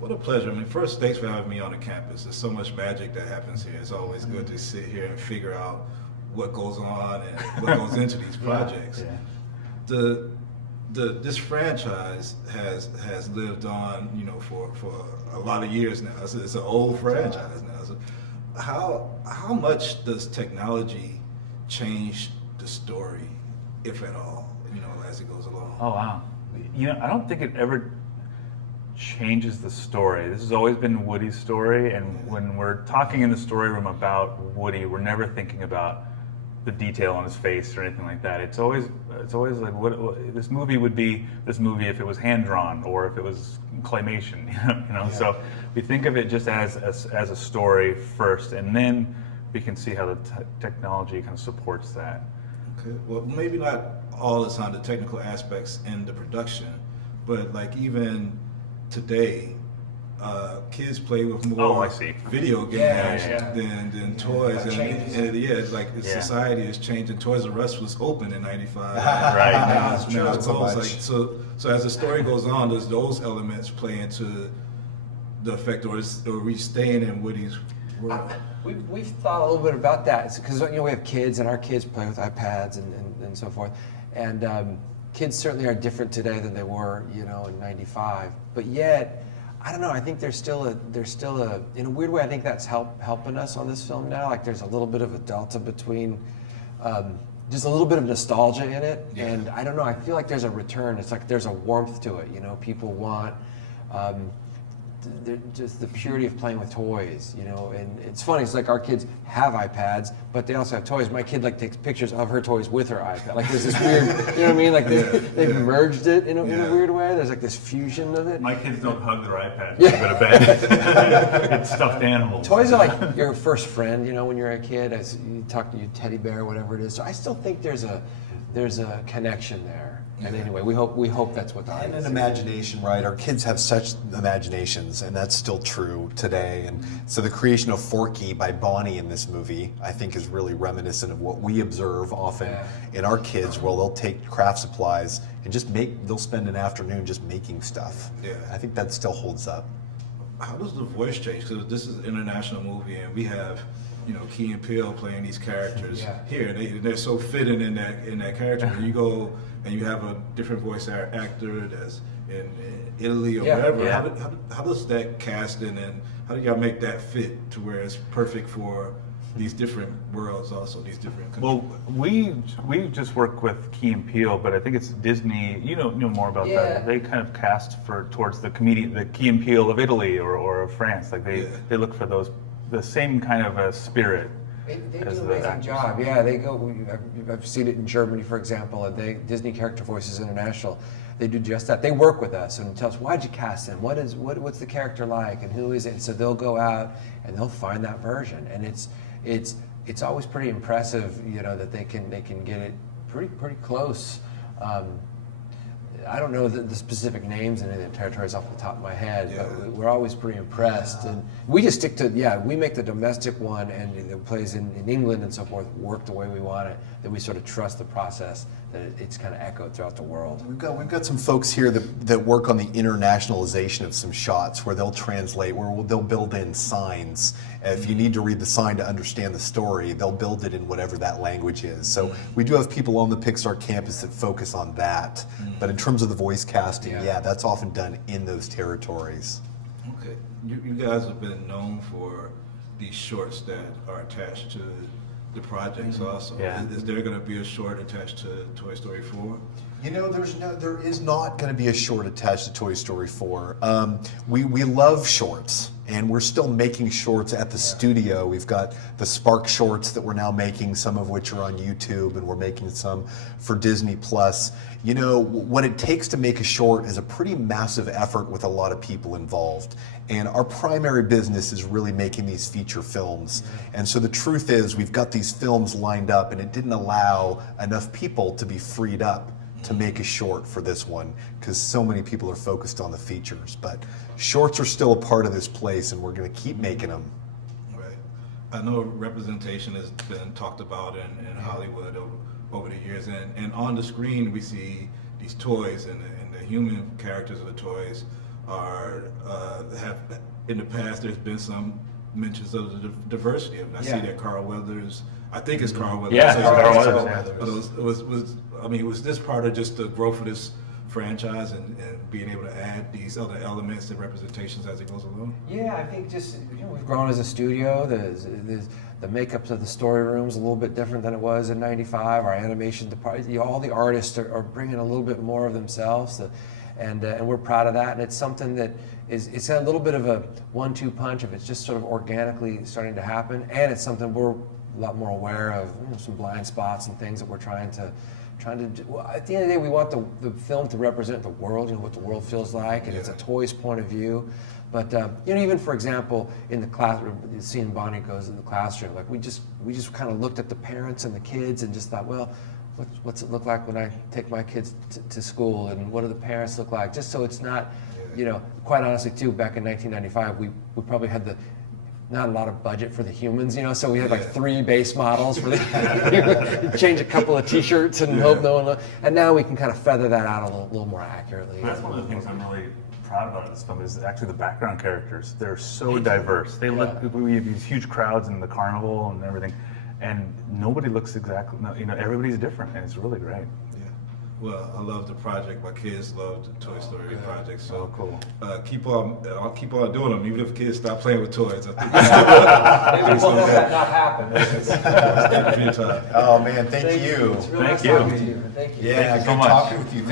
What a pleasure. I mean, first, thanks for having me on the campus. There's so much magic that happens here. It's always good to sit here and figure out what goes on and what goes into these projects. This franchise has lived on, you know, for a lot of years now. It's an old franchise now. So how much does technology change the story, if at all, you know, as it goes along? Oh wow. You know, I don't think it ever changes the story. This has always been Woody's story, and when we're talking in the story room about Woody, we're never thinking about the detail on his face or anything like that. It's always like what this movie would be this movie if it was hand drawn or if it was claymation, you know. So we think of it just as a story first, and then we can see how the technology kind of supports that. Okay. Well, maybe not all the time the technical aspects in the production, but like even today, kids play with more video games than toys, and it's like society is changing. Toys R Us was open in '95, right? Now it's closed. Like, so as the story goes on, does those elements play into the effect, or are we staying in Woody's world? We've thought a little bit about that because, you know, we have kids, and our kids play with iPads and so forth, and kids certainly are different today than they were, you know, in '95. But yet, I don't know. I think there's still a in a weird way. I think that's helping us on this film now. Like there's a little bit of a delta between just a little bit of nostalgia in it, and I don't know. I feel like there's a return. It's like there's a warmth to it. You know, people want. Just the purity of playing with toys, you know, and it's funny. It's like our kids have iPads, but they also have toys. My kid like takes pictures of her toys with her iPad. Like there's this weird, you know what I mean? Like they've merged it in a weird way. There's like this fusion of it. My kids don't hug their iPads when they go to bed. It's stuffed animals. Toys are like your first friend, you know, when you're a kid. As you talk to your teddy bear, whatever it is. So I still think there's a connection there. And anyway, we hope that's what the and an imagination, right? Our kids have such imaginations, and that's still true today. And so the creation of Forky by Bonnie in this movie, I think, is really reminiscent of what we observe often in our kids, where they'll take craft supplies and they'll spend an afternoon just making stuff. Yeah, I think that still holds up. How does the voice change? Because this is an international movie, and we have, you know, Key and Peele playing these characters here. They're so fitting in that character. When you go and you have a different voice actor that's in Italy or wherever, how does that casting and how do y'all make that fit to where it's perfect for these different worlds, also these different countries? Well, we just work with Key and Peele, but I think it's Disney. You know more about that. They kind of cast towards the Key and Peele of Italy or of France. Like they look for the same kind of a spirit. They do an amazing job. Yeah, they go. I've seen it in Germany, for example, and Disney Character Voices International. They do just that. They work with us and tell us, why'd you cast him? What's the character like, and who is it? And so they'll go out and they'll find that version, and it's always pretty impressive, you know, that they can get it pretty close. I don't know the specific names in any of the territories off the top of my head, but we're always pretty impressed. And we just stick to, we make the domestic one, and it plays in England and so forth, work the way we want it, that we sort of trust the process, that it's kind of echoed throughout the world. We've got some folks here that work on the internationalization of some shots, where they'll translate, where they'll build in signs. If you need to read the sign to understand the story, they'll build it in whatever that language is. So we do have people on the Pixar campus that focus on that. But in terms of the voice casting, that's often done in those territories. Okay. You guys have been known for these shorts that are attached to the projects also. Is there going to be a short attached to Toy Story 4? You know, there is not going to be a short attached to Toy Story 4. We love shorts, and we're still making shorts at the studio. We've got the Spark shorts that we're now making, some of which are on YouTube, and we're making some for Disney Plus. You know, what it takes to make a short is a pretty massive effort with a lot of people involved. And our primary business is really making these feature films. And so the truth is, we've got these films lined up, and it didn't allow enough people to be freed up to make a short for this one, because so many people are focused on the features. But shorts are still a part of this place, and we're going to keep making them. Right. I know representation has been talked about in Hollywood over the years, and on the screen we see these toys, and the human characters of the toys have in the past there's been some mentions of the diversity. And I see that Carl Weathers, I think it's Carl Weathers. Yeah, says Carl it. Weathers, But was this part of just the growth of this franchise and being able to add these other elements and representations as it goes along? Yeah, I think just we've grown as a studio. The makeups of the story room's a little bit different than it was in '95. Our animation department, all the artists are bringing a little bit more of themselves, and we're proud of that. And it's something that it's a little bit of a 1-2 punch if it's just sort of organically starting to happen, and it's something we're a lot more aware of, some blind spots and things that we're trying to do. Well, at the end of the day, we want the film to represent the world, what the world feels like, and it's a toy's point of view. But even for example, in the classroom, the scene Bonnie goes in the classroom, like we just kind of looked at the parents and the kids and just thought, well, what's it look like when I take my kids to school, and what do the parents look like? Just so it's not, quite honestly too, back in 1995, we probably had not a lot of budget for the humans, so we had like 3 base models for the change a couple of T-shirts and hope no one. And now we can kind of feather that out a little more accurately. That's one of the things I'm really proud about in this film is actually the background characters. They're so diverse. They look. We have these huge crowds in the carnival and everything, and nobody looks exactly. Everybody's different, and it's really great. Well, I love the project. My kids love the Toy Story project. So cool. I'll keep on doing them, even if kids stop playing with toys. I think Maybe we'll help that not happen. thank you for your time. Oh man, thank you. It's really nice Thank you. talking to you. Thank you. Yeah, Thank you so good much. talking with you.